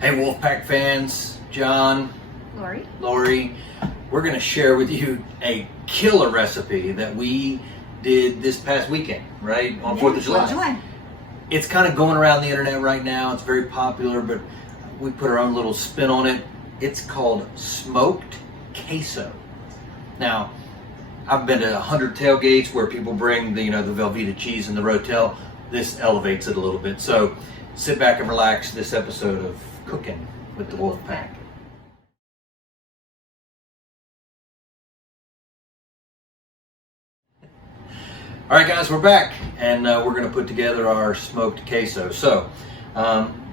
Hey Wolfpack fans, John, Lori, we're going to share with you a killer recipe that we did this past weekend, right? On 4th of July. It's kind of going around the internet right now. It's very popular, but we put our own little spin on it. It's called smoked queso. Now, I've been to 100 tailgates where people bring the Velveeta cheese and the Rotel. This elevates it a little bit. So sit back and relax this episode of Cooking with the Wolfpack. All right, guys, we're back, and we're going to put together our smoked queso. So,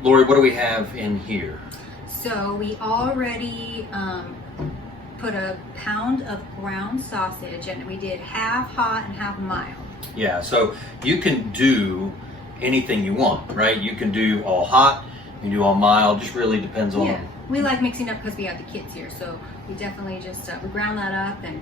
Lori, what do we have in here? So we already put a pound of ground sausage, and we did half hot and half mild. Yeah, so you can do anything you want, right? You can do all hot, you can do all mild, just really depends on... Yeah, we like mixing up because we have the kids here, so we definitely just, we ground that up and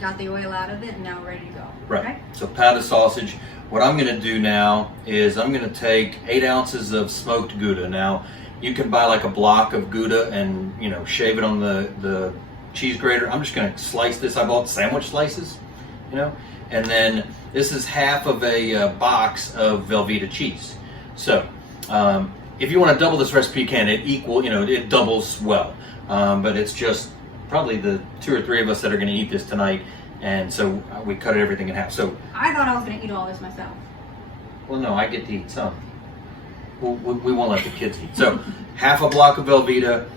got the oil out of it, and now we're ready to go. Right, okay? So pound of sausage. What I'm gonna do now is I'm gonna take 8 ounces of smoked Gouda. Now, you can buy like a block of Gouda and, shave it on the cheese grater. I'm just gonna slice this. I bought sandwich slices, and then this is half of a box of Velveeta cheese. So, if you want to double this recipe, you can. It doubles well. But it's just probably the 2 or 3 of us that are going to eat this tonight, and so we cut everything in half. So I thought I was going to eat all this myself. Well, no, I get to eat some. We won't let the kids eat. So half a block of Velveeta,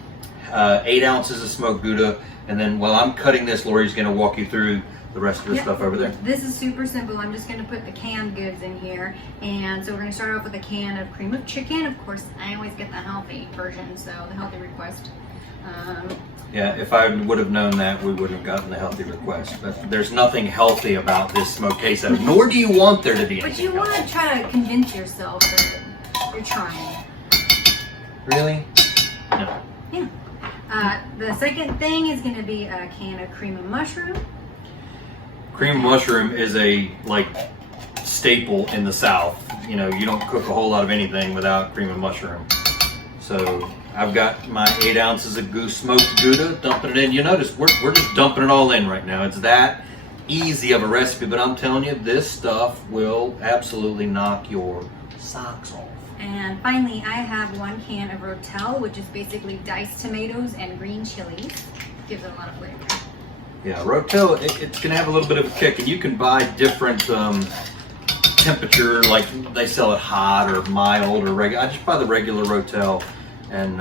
8 ounces of smoked Gouda, and then while I'm cutting this, Lori's going to walk you through the rest of the stuff over there. This is super simple. I'm just going to put the canned goods in here. And so we're going to start off with a can of cream of chicken. Of course, I always get the healthy version, so the healthy request. Yeah, if I would have known that, we would have gotten the healthy request. But there's nothing healthy about this smoked queso, nor do you want there to be anything. But you want to try to convince yourself that you're trying. Really? No. Yeah. The second thing is going to be a can of cream of mushroom. Cream of mushroom is a staple in the South. You don't cook a whole lot of anything without cream of mushroom. So I've got my 8 ounces of smoked Gouda, dumping it in. You notice we're just dumping it all in right now. It's that easy of a recipe, but I'm telling you, this stuff will absolutely knock your socks off. And finally, I have 1 can of Rotel, which is basically diced tomatoes and green chilies. Gives it a lot of flavor. Yeah, Rotel, it's going to have a little bit of a kick, and you can buy different temperature, like they sell it hot or mild or regular. I just buy the regular Rotel and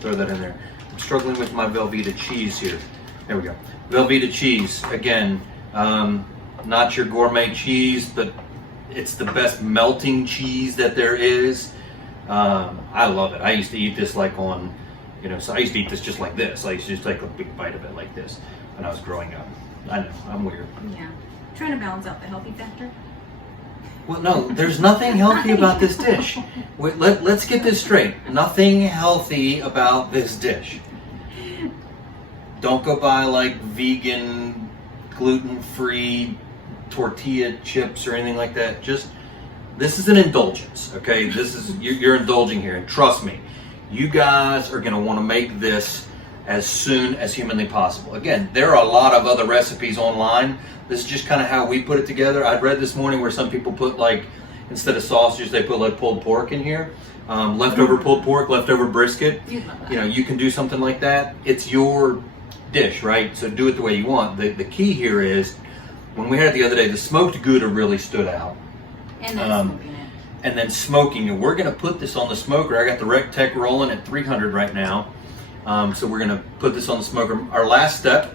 throw that in there. I'm struggling with my Velveeta cheese here. There we go. Velveeta cheese, again, not your gourmet cheese, but it's the best melting cheese that there is. I love it. I used to eat this so I used to eat this just like this. I used to just take a big bite of it like this when I was growing up. I know, I'm weird. Yeah, trying to balance out the healthy factor. Well, no, there's nothing healthy about this dish. Wait, let's get this straight. Nothing healthy about this dish. Don't go buy vegan, gluten-free tortilla chips or anything like that. This is an indulgence, okay? You're indulging here, and trust me, you guys are going to want to make this as soon as humanly possible. Again, there are a lot of other recipes online. This is just kind of how we put it together. I read this morning where some people put instead of sausages, they put pulled pork in here. Leftover pulled pork, leftover brisket. You can do something like that. It's your dish, right? So do it the way you want. The key here is, when we had it the other day, the smoked Gouda really stood out. And then smoking it. And then smoking it. We're going to put this on the smoker. I got the Rectech rolling at 300 right now. So we're going to put this on the smoker. Our last step,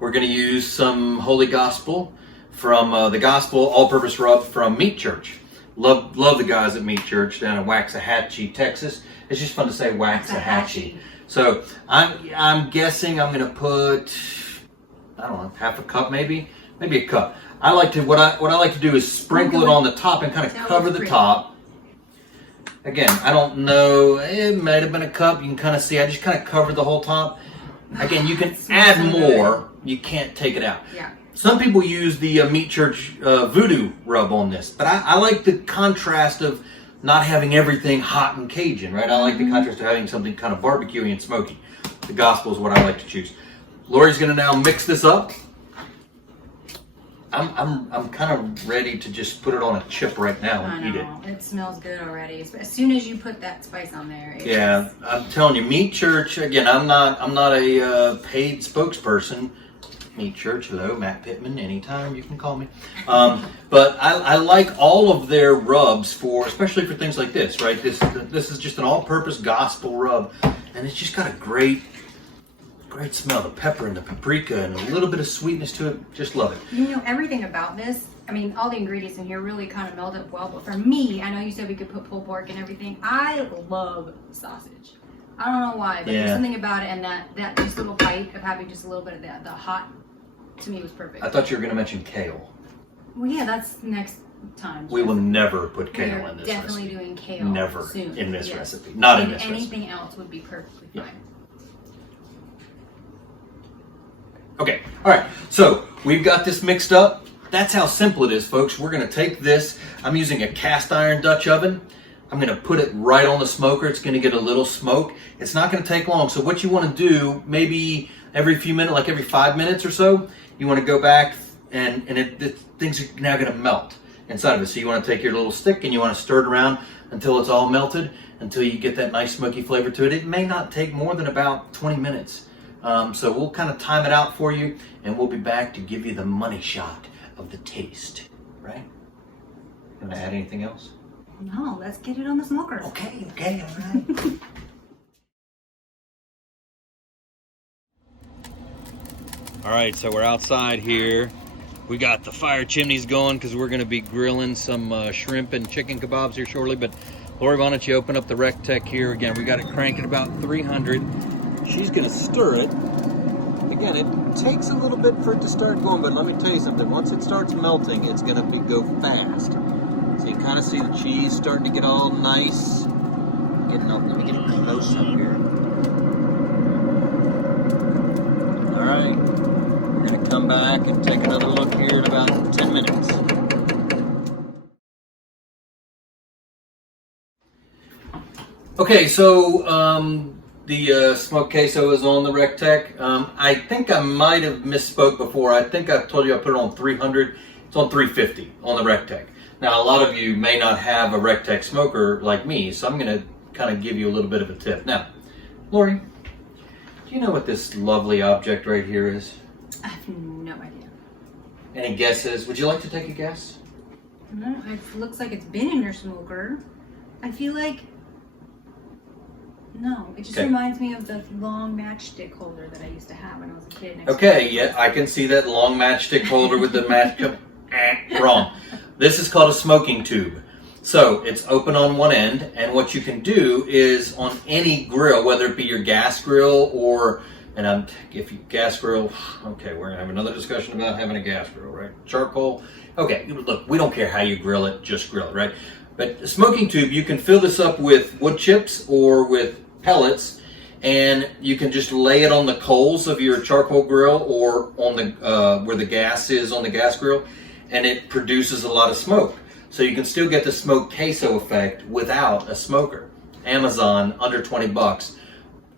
we're going to use some Holy Gospel from the Gospel All-Purpose Rub from Meat Church. Love the guys at Meat Church down in Waxahachie, Texas. It's just fun to say Waxahachie. So I'm guessing I'm going to put, I don't know, half a cup maybe a cup. What I like to do is sprinkle it on the top and kind of cover the top. Again, I don't know, it might have been a cup. You can kind of see, I just kind of covered the whole top. Again, you can add more. You can't take it out. Yeah. Some people use the Meat Church Voodoo rub on this, but I like the contrast of not having everything hot and Cajun, right? I like the contrast of having something kind of barbecuey and smoky. The gospel is what I like to choose. Lori's gonna now mix this up. I'm kind of ready to just put it on a chip right now and eat it. It smells good already. As soon as you put that spice on there. Yeah, I'm telling you, Meat Church. Again, I'm not a paid spokesperson. Meat Church, hello, Matt Pittman. Anytime you can call me. But I like all of their rubs especially for things like this, right? This is just an all-purpose gospel rub, and it's just got a great smell. The pepper and the paprika and a little bit of sweetness to it. Just love it. You know, everything about this, I mean, all the ingredients in here really kind of meld up well. But for me, I know you said we could put pulled pork and everything. I love sausage. I don't know why, but there's something about it, and that just little bite of having just a little bit of the hot, to me, was perfect. I thought you were going to mention kale. Well, yeah, that's next time. We will never put kale in this definitely recipe. Doing kale Never soon. in this recipe. Not in this recipe. Anything else would be perfectly fine. Okay, all right, so we've got this mixed up. That's how simple it is, folks. We're gonna take this, I'm using a cast iron Dutch oven. I'm gonna put it right on the smoker. It's gonna get a little smoke. It's not gonna take long. So what you wanna do, maybe every few minutes, like every 5 minutes or so, you wanna go back and things are now gonna melt inside of it. So you wanna take your little stick and you wanna stir it around until it's all melted, until you get that nice smoky flavor to it. It may not take more than about 20 minutes. So we'll kind of time it out for you, and we'll be back to give you the money shot of the taste, right? Want to add anything else? No, let's get it on the smoker. Okay, all right. All right, so we're outside here. We got the fire chimneys going because we're going to be grilling some shrimp and chicken kebabs here shortly. But Lori, why don't you open up the Rec Tech here again? We got it cranked at about 300. She's gonna stir it. Again, it takes a little bit for it to start going, but let me tell you something. Once it starts melting, it's gonna go fast. So you kind of see the cheese starting to get all nice. Getting up. Let me get it close up here. All right. We're gonna come back and take another look here in about 10 minutes. Okay, so the smoked queso is on the Rec Tech. I think I might have misspoke before. I think I told you I put it on 300. It's on 350 on the Rec Tech. Now, a lot of you may not have a Rec Tech smoker like me, so I'm going to kind of give you a little bit of a tip. Now, Lori, do you know what this lovely object right here is? I have no idea. Any guesses? Would you like to take a guess? No, it looks like it's been in your smoker. I feel like... No, it just reminds me of the long matchstick holder that I used to have when I was a kid. Okay, yeah, I can see that long matchstick holder with the match. Wrong. This is called a smoking tube. So it's open on one end, and what you can do is on any grill, whether it be your gas grill or, if you gas grill, okay, we're gonna have another discussion about having a gas grill, right? Charcoal. Okay, look, we don't care how you grill it, just grill it, right? But a smoking tube, you can fill this up with wood chips or with pellets, and you can just lay it on the coals of your charcoal grill or on the where the gas is on the gas grill, and it produces a lot of smoke. So you can still get the smoked queso effect without a smoker. Amazon, under 20 bucks.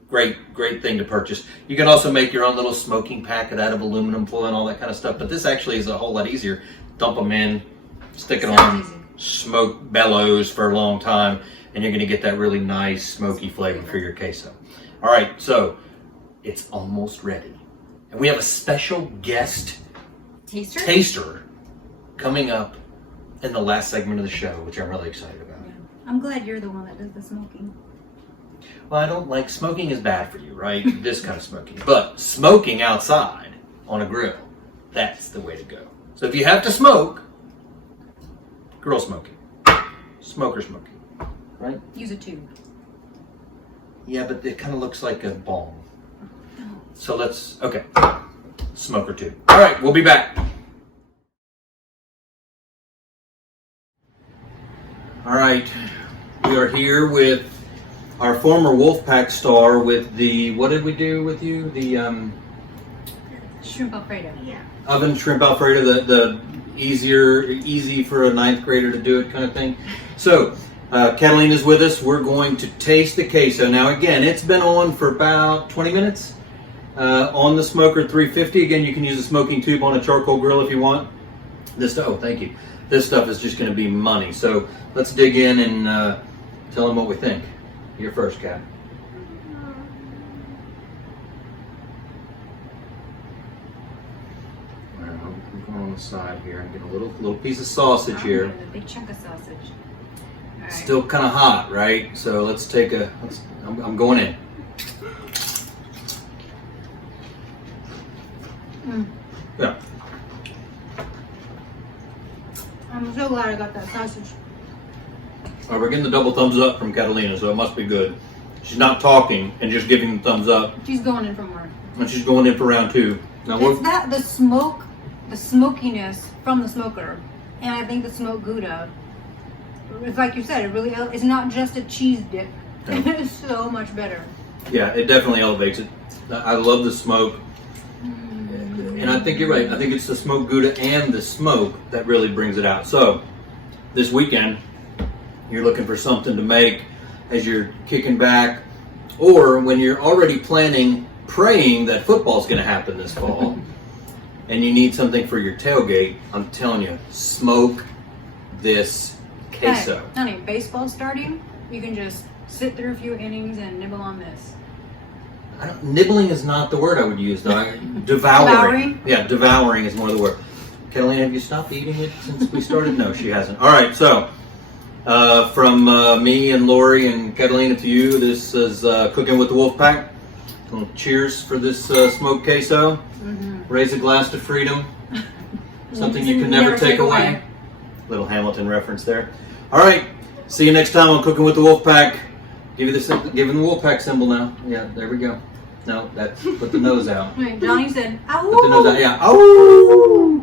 Great thing to purchase. You can also make your own little smoking packet out of aluminum foil and all that kind of stuff, but this actually is a whole lot easier. Dump them in, stick it on, smoke bellows for a long time, and you're going to get that really nice smoky flavor for your queso. All right, so it's almost ready. And we have a special guest taster coming up in the last segment of the show, which I'm really excited about. Yeah. I'm glad you're the one that does the smoking. Well, I don't like, smoking is bad for you, right? This kind of smoking. But smoking outside on a grill, that's the way to go. So if you have to smoke, grill smoking, smoker smoking. Right? Use a tube. Yeah, but it kind of looks like a bong. So okay. Smoker tube. All right, we'll be back. All right, we are here with our former Wolfpack star with the, what did we do with you? The shrimp Alfredo. Yeah. Oven shrimp Alfredo, the easy for a ninth grader to do it kind of thing. So, Catalina's with us. We're going to taste the queso. Now again, it's been on for about 20 minutes on the smoker 350. Again, you can use a smoking tube on a charcoal grill if you want. Thank you. This stuff is just going to be money. So let's dig in and tell them what we think. You're first, Kat. I'm going on the side here. I'm getting a little piece of sausage here. A big chunk of sausage. All right. Still kind of hot, right? So let's take I'm going in. Yeah. I'm so glad I got that sausage. All right, we're getting the double thumbs up from Catalina, so it must be good. She's not talking and just giving the thumbs up. She's going in for more. And she's going in for round 2. Now It's the smoke, the smokiness from the smoker, and I think the smoked Gouda. It's like you said, it's not just a cheese dip. Yeah. It's so much better. Yeah, it definitely elevates it. I love the smoke. And I think you're right. I think it's the smoked Gouda and the smoke that really brings it out. So, this weekend, you're looking for something to make as you're kicking back, or when you're already praying that football's going to happen this fall, and you need something for your tailgate, I'm telling you, smoke this queso. Hey, honey, baseball starting, you can just sit through a few innings and nibble on this. Nibbling is not the word I would use, though. Devouring. Yeah, devouring is more the word. Catalina, have you stopped eating it since we started? No, she hasn't. All right, so from me and Lori and Catalina to you, this is Cooking with the Wolfpack. So cheers for this smoked queso. Mm-hmm. Raise a glass to freedom. Something you can never take away. Little Hamilton reference there. All right, see you next time on Cooking with the Wolfpack. Give him the Wolfpack symbol now. Yeah, there we go. No, put the nose out. Wait, Johnny said, "Ow!" Put the nose out. Yeah. Ow!